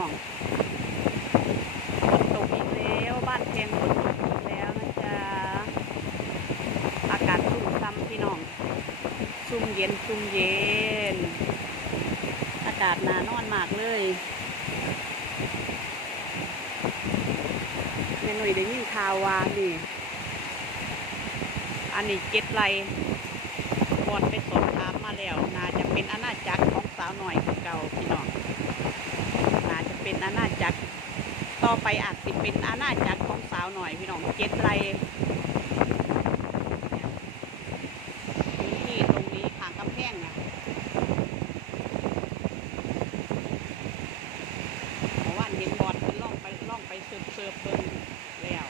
น้องฝนตกอีกแล้วบ้านแพงฝนตกอีกแล้วนะจ๊ะอากาศชุ่มฉ่ำพี่น้องชุ่มเย็นอากาศหนานอนมากเลยแม่หนุ่ยได้ยินข่าวว่านี่อันนี้7 ไร่บอดไปสอบถามมาแล้วน่าจะเป็นอาณาจักรของสาวหน่อยคือเก่าพี่น้องน่าจะเป็นอาณาจักรต่อไปอาจสิเป็นอาณาจักรของสาวหน่อยพี่น้อง7 ไร่พื้นที่ตรงนี้ข้างกำแพงนะเพราะว่าเห็นบอดเป็นล่องไปเสิร์ฟเบิ่งแล้ว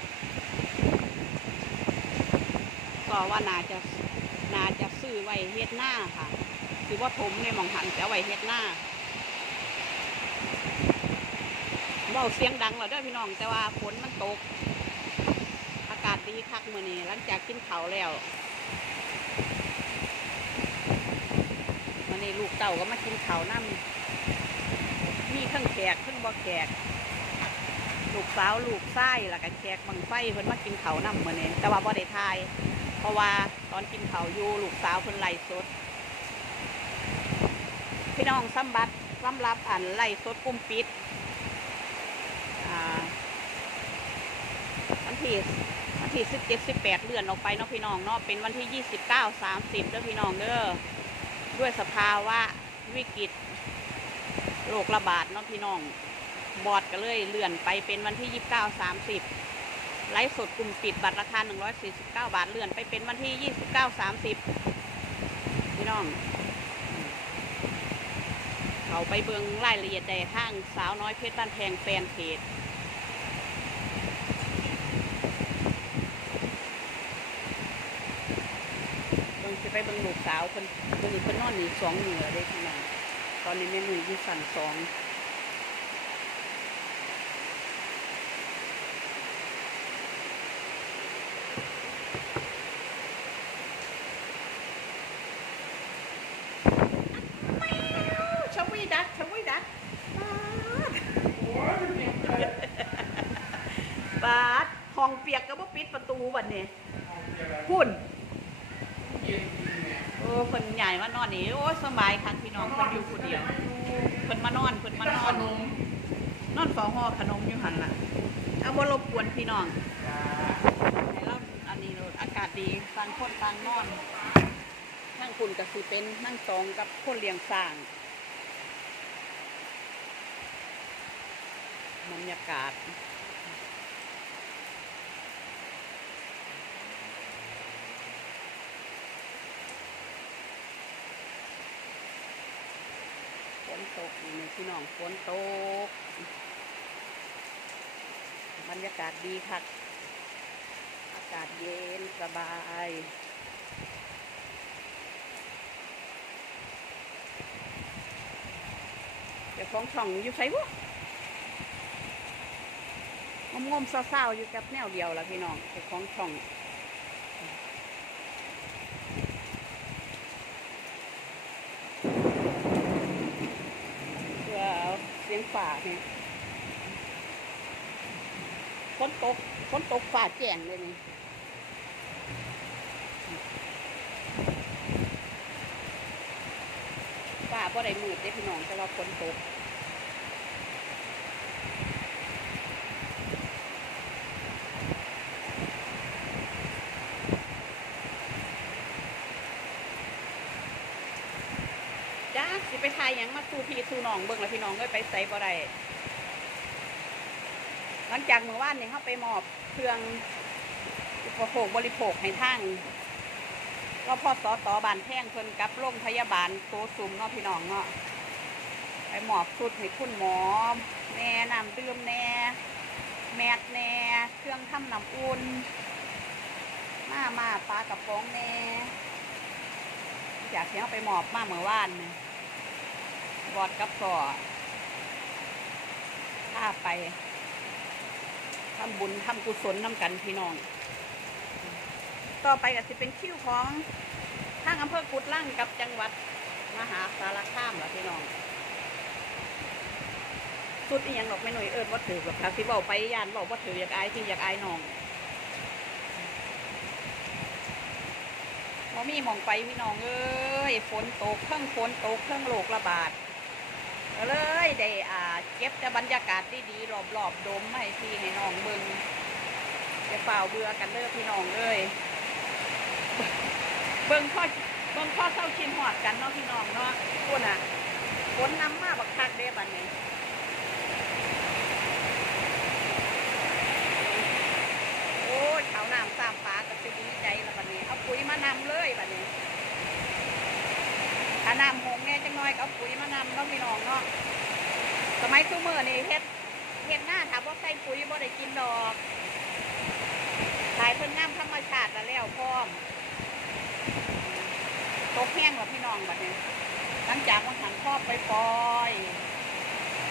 ก็ว่าน่าจะซื้อไว้เฮ็ดหน้าค่ะคือว่าถมในหม่องหันจะไว้เฮ็ดหน้าเว้าเสียงดังเหรอเด้อพี่น้องแต่ว่าฝนมันตกอากาศดีคักมื้อนี้หลังจากกินข้าวแล้วมื้อนี้ลูกเต้าก็มากินข้าวนำมีทั้งแขกทั้งบ่แขกลูกสาวลูกชายแล้วก็แขกบังไฟเพิ่นมากินข้าวนำมื้อนี้แต่ว่าบ่ได้ถ่ายเพราะว่าตอนกินข้าวอยู่ลูกสาวเพิ่นไลฟ์สดพี่น้องสำหรับอันไลฟ์สดกลุ่มปิดวันที่17 18เลื่อนออกไปเนาะพี่น้องเนาะเป็นวันที่29 30เด้อพี่น้องเด้อด้วยสภาวะวิกฤตโรคระบาดเนาะพี่น้องบอดก็เลยเลื่อนไปเป็นวันที่29 30ไลฟ์สดกลุ่มปิดบัตรราคา149 บาทเลื่อนไปเป็นวันที่29 30พี่น้องเขาไปเบิ่งรายละเอียดได้ทางสาวน้อยเพชรบ้านแพงแฟนเพจเบิ่งจะไปเบิ่งลูกสาวคนเบิ่งคนนอนนี่2 มื้อได้พี่น้องตอนนี้แม่มืออยู่สั่น2ชวิดักบาดห้องเปียกก็บ่ปิดประตูบัดนี้หุ่นเพิ่นใหญ่มานอนนี่โอ้สบายคักพี่น้องเพิ่นอยู่คนเดียวเพิ่นมานอนนอนเฝ้าห่อขนมอยู่หั่นล่ะเอาบ่รบกวนพี่น้องให้เราอันนี้อากาศดีต่างคนต่างนอนนั่งคุณก็สิเป็นนั่งตองกับคนเลี้ยงสร้างบรรยากาศฝนตกนี่พี่น้องฝนตกบรรยากาศดีค่ะอากาศเย็นสบายเดี๋ยวของช่องอยู่ใส่บุงมเศร้าๆอยู่กับแนวเดียวละพี่น้องเจ้าของช่องเพื่อเสียงฝ่าเนี่ยฝนตกฝ่าแจ้งเลยนี่ฝ่าบ่ได้มืดเด้พี่น้องแต่ว่าฝนตกจ้าสิไปทายยังมาสู่พี่สู่น้องเบิ่งแล้วพี่น้องก็ไปใส่บ่ได้หลังจากเมื่อวานนี่เขาไปมอบเครื่องอุปโภคบริโภคให้ทางก็พอสตบ้านแพงเพิ่นกับโรงพยาบาลโกสุมเนาะพี่น้องเนาะไปมอบชุดให้คุณหมอแน่น้ำดื่มแน่แมสแน่เครื่องทำน้ำอุ่นมาปลากระป๋องแน่อยากเสียงไปมอบมาเมื่อวานเนี่ยบอดกับก่อถ้าไปทำบุญทำกุศลน้ำกันพี่น้องต่อไปก็จะเป็นคิวของทางอำเภอกุดลั่งกับจังหวัดมหาสารคามล่ะพี่น้อง สุดอีหยังดอกแม่หน่อยเอิ้นว่าถือแบบถ้าสิเว้าไปย่านเว้าบ่ถืออยากอายที่อยากอายน้องบ่มีหม่องไปพี่น้องเอ้ยฝนตกเพิ่งฝนตกเพิ่งโรคระบาดก็เลยได้เก็บแต่บรรยากาศดีๆรอบๆโดมให้พี่ให้น้องเบิ่งอย่าเฝ้าเบื่อกันเด้อพี่น้องเอ้ยเบิ่งข้อเศร้าชินหอดกันเนาะพี่น้องเนาะพุ่นน่ะฝนนำมาบักคักเด้บัดนี้โอ้ยเขาน้ำสามฟ้าก็สิดีใจละบัดนี้เอาปุ๋ยมานำเลยบัดนี้ถ้าน้ำหงแน่จังน้อยก็เอาปุ๋ยมานำเนาะพี่น้องเนาะสมัยซุมื้อนี่เฮ็ดหน้าถ้าบ่ใส่ปุ๋ยบ่ได้กินดอกขายเพิ่นน้ำธรรมชาติแล้วพร้อมตกแห้งกว่าพี่น้องบัดนี้หลังจากมันหันครอบไปปล่อย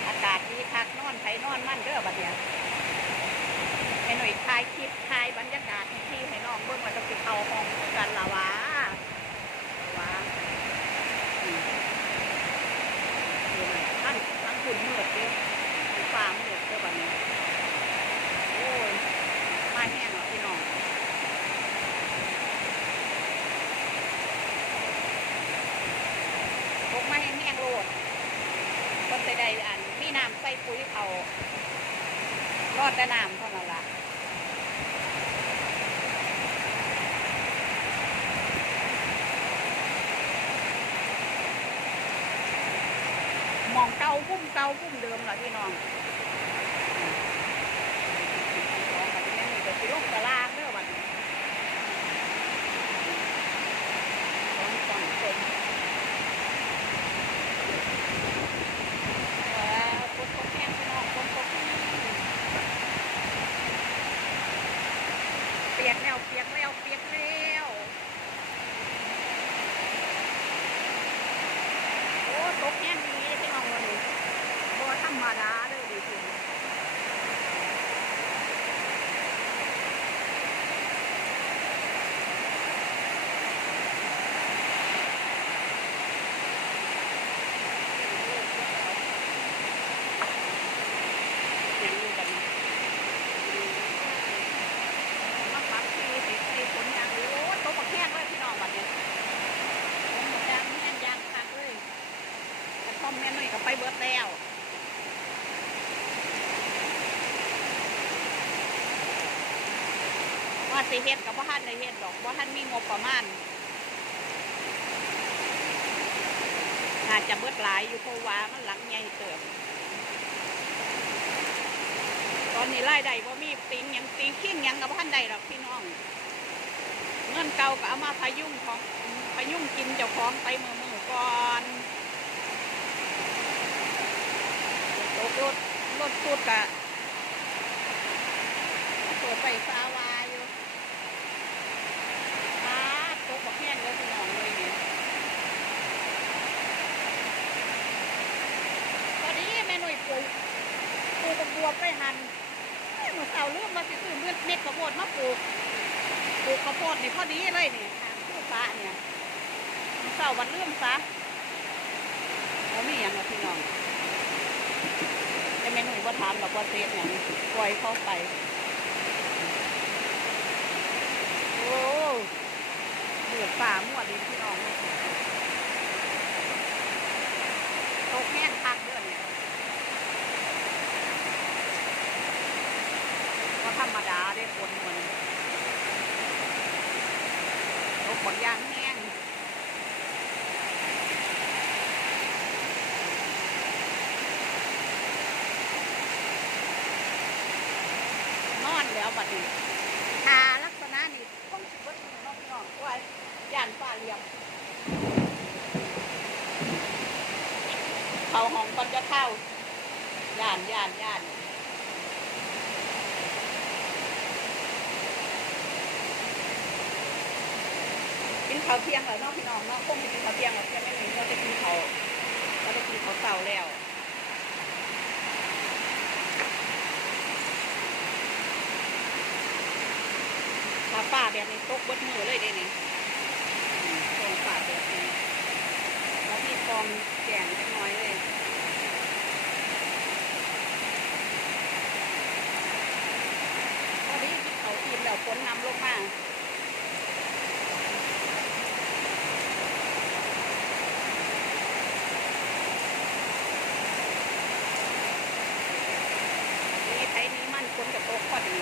อากาศดีคักนอนไผนอนมั่นเด้อบัดเนี้ยให้หน่อยถ่ายคลิปถ่ายบรรยากาศที่ให้น้องเบิ่งว่าจะสิเข้าห้องกันละวะท่านขุ่นมืดเด้อฟ้ามืดเด้อบัดนี้โอ้ยมาแห้งแล้วพี่น้องตกมาแห้งๆโลดคนใส่ใดมีน้ำใส่ปุ๋ยเขารอดแต่น้ำเท่านั้นละมองเก่าพุ่มเดิมล่ะพี่น้องแบบนี้นี่ก็สิลงตารางเด้อบัดนี้ต้องเป็นคนตกแห้งพี่น้องคนตกแห้งเปียกแล้วโอ้ตกแห้งดีพี่น้องวันนี้บ่ธรรมดาเลยดีจริงอย่างนี้กันนะมาปักทีติดใส่ฝนยางโอ้ตกแห้งเลยพี่น้องบัดนี้ฝนบักยางแห้งยางคักเลยพ่อแม่หน่อยก็ไปเบิดแล้วว่าสิเฮ็ดกับว่าท่านได้เฮ็ดดอกว่าท่านมีงบประมาณน่าจะเบิดหลายอยู่เพราะว่ามันหลังใหญ่เติบตอนนี้รายได้บ่มีติงหยังติงขิ้งหยังกับว่าท่านใดหรอกพี่น้องเงินเก่าก็เอามาพยุงกินเจ้าของไปมือก่อนรถสุดกะเปิดไฟฟ้าวาอยู่ตกบักแห้งเลยพี่น้องเลยเนี่ยตอนนี้แม่หน่วยปลูกบัวไปหั่นหนูเต่าเรื่องมาสิซื้อเม็ดข้าวโพดมาปลูกข้าวโพดนี่พอดีเลยเนี่ยทางผู้ฟ้าเนี่ยเต่าวันเรื่องซะแล้วมีอย่างไรพี่น้องแม่หนุ่ยว่าทำแบบว่าเซฟอย่างปล่อยเข้าไปโอ้เดือดป่ามั่วดินพี่น้องตกแห้งคักเดือดเนี่ยก็ธรรมดาได้คนมันตกบนยางแห้งนอนแล้วบัดนี้ทาลักษณะนี่ต้องสิบวัตถุน้องว่าย่านฟ้าเรียมเขาห้องก่อนจะเข้าย่านกินข้าวเที่ยงแล้วน้องพี่น้องเนาะคงจะกินข้าวเที่ยงแล้วจะไม่มีเราจะกินข้าวเต่าแล้วฟ้าแบบนี้ตกบดมือเลยได้นี่ตรงฟ้าแบบนี้แล้วมีฟองแกงเล็กน้อยเลย ฝนกับตกพอดี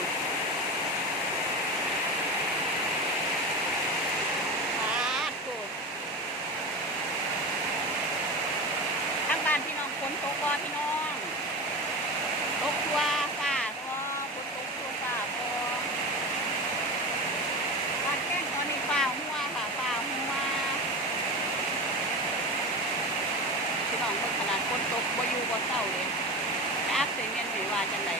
ถูกทางบ้านพี่น้องฝนตกบ่พี่น้องตกทั่วฟ้าบ่ฝนตกทั่วฟ้าบ่บ้านแก้งตอนนี้ฟ้าหัวค่ะฟ้าหัวพี่น้องเบิ่งขนาดฝนตกบ่อยู่บ่เศร้าเลยจักสิแม่นหรือว่าจังได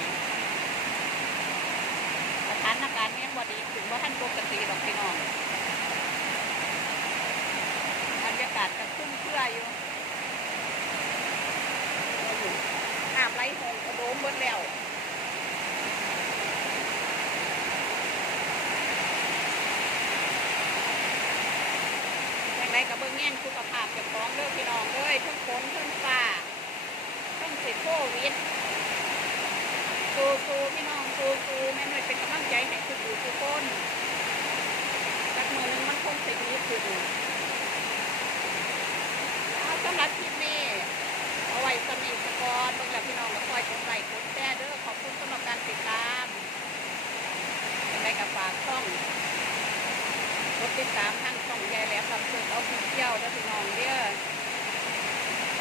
สถานการณ์ยังบ่ดีขึ้นบ่ทันปกติดอกพี่น้องบรรยากาศก็ครึ้มเครืออยู่น้ำไหลหงกระโดมเบิดแล้วอย่างไรก็เบิ่งแย่งสุขภาพเจ้าของเด้อพี่น้องเอ้ยทั้งฝนทั้งฟ้าทั้งติดโควิดสู้ๆพี่น้องสู้ๆแม่หน่อยเป็นกำลังใจให้ทุกคนสักมื้อนึงมันคงสิดีขึ้นสำหรับคลิปนี้เอาไว้สมีสกอนเบิ่งแล้วพี่น้องก็คอยกดไลค์กดแชร์เด้อขอบคุณสำหรับการติดตามยังไงก็ฝากช่องกดติดตามทั้งช่องยายแหลมลำเพิงเอาพิเที่ยวแล้วพี่น้องเด้อ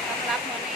สำหรับมื้อนี้